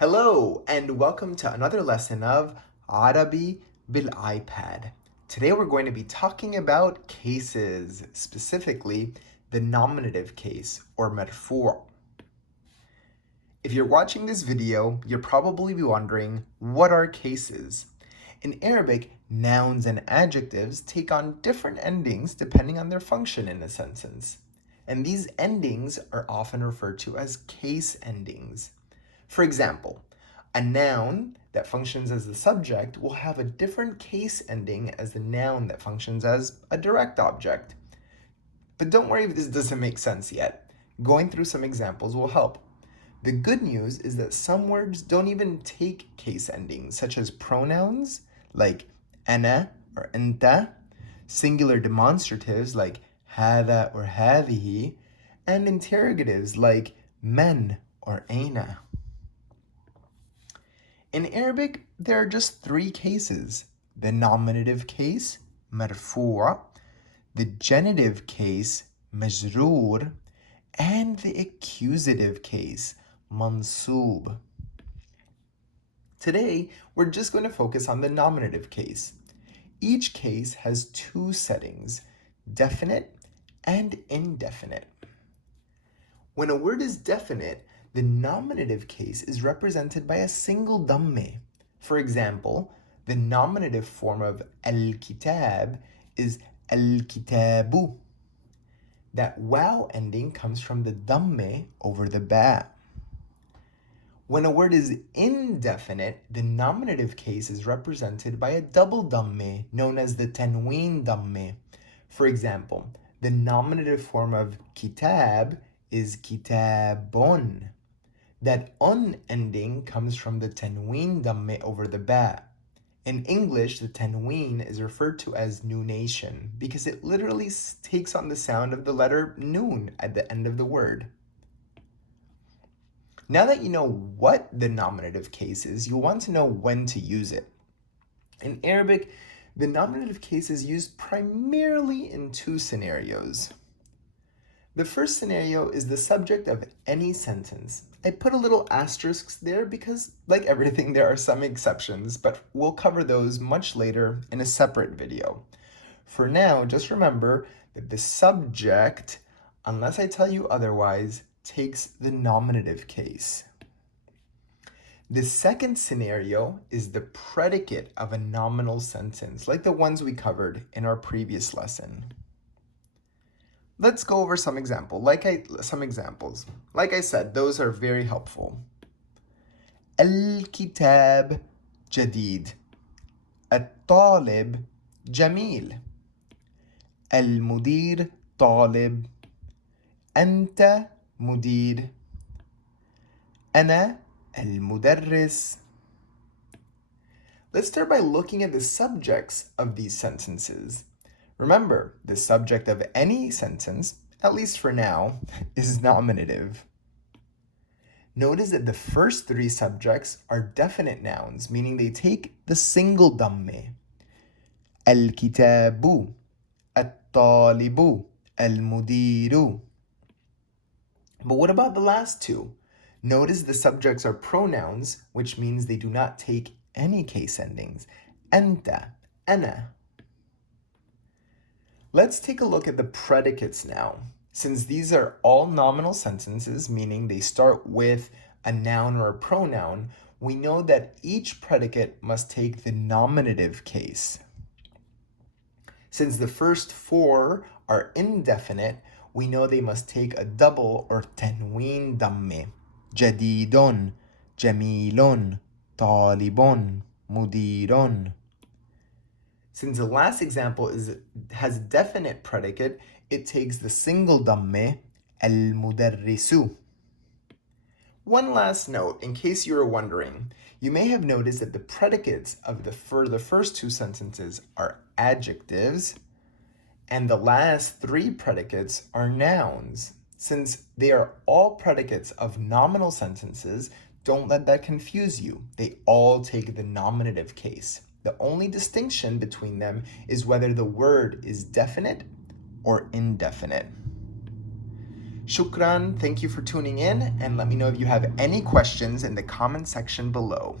Hello and welcome to another lesson of Arabi bil iPad. Today we're going to be talking about cases, specifically the nominative case or marfu'. If you're watching this video, you'll probably be wondering, what are cases? In Arabic, nouns and adjectives take on different endings depending on their function in a sentence. And these endings are often referred to as case endings. For example, a noun that functions as the subject will have a different case ending as the noun that functions as a direct object. But don't worry if this doesn't make sense yet. Going through some examples will help. The good news is that some words don't even take case endings, such as pronouns like ana or anta, singular demonstratives like hada or hadihi, and interrogatives like men or aina. In Arabic, there are just three cases: the nominative case, marfu', the genitive case, majroor, and the accusative case, mansub. Today, we're just going to focus on the nominative case. Each case has two settings, definite and indefinite. When a word is definite, the nominative case is represented by a single damme. For example, the nominative form of al-kitab is al-kitabu. That waw ending comes from the damme over the ba. When a word is indefinite, the nominative case is represented by a double damme known as the tanween damme. For example, the nominative form of kitab is kitabun. That un ending comes from the tanween damme over the ba. In English, the tanween is referred to as nunation because it literally takes on the sound of the letter noon at the end of the word. Now that you know what the nominative case is, you'll want to know when to use it. In Arabic, the nominative case is used primarily in two scenarios. The first scenario is the subject of any sentence. I put a little asterisk there because, like everything, there are some exceptions, but we'll cover those much later in a separate video. For now, just remember that the subject, unless I tell you otherwise, takes the nominative case. The second scenario is the predicate of a nominal sentence, like the ones we covered in our previous lesson. Let's go over some examples. Like I said, those are very helpful. الكتاب جديد. الطالب جميل. المدير طالب. أنت مدير. أنا المدرس. Let's start by looking at the subjects of these sentences. Remember, the subject of any sentence, at least for now, is nominative. Notice that the first three subjects are definite nouns, meaning they take the single damme. Al-kitabu, at-talibu, al-mudiru. But what about the last two? Notice the subjects are pronouns, which means they do not take any case endings. Anta, ana. Let's take a look at the predicates now. Since these are all nominal sentences, meaning they start with a noun or a pronoun, we know that each predicate must take the nominative case. Since the first four are indefinite, we know they must take a double or tanween damme. Jadidun, jamilun, talibun, mudirun. Since the last example has a definite predicate, it takes the single damme, al-mudarrisu. One last note, in case you were wondering, you may have noticed that the predicates for the first two sentences are adjectives, and the last three predicates are nouns. Since they are all predicates of nominal sentences, don't let that confuse you. They all take the nominative case. The only distinction between them is whether the word is definite or indefinite. Shukran, thank you for tuning in, and let me know if you have any questions in the comment section below.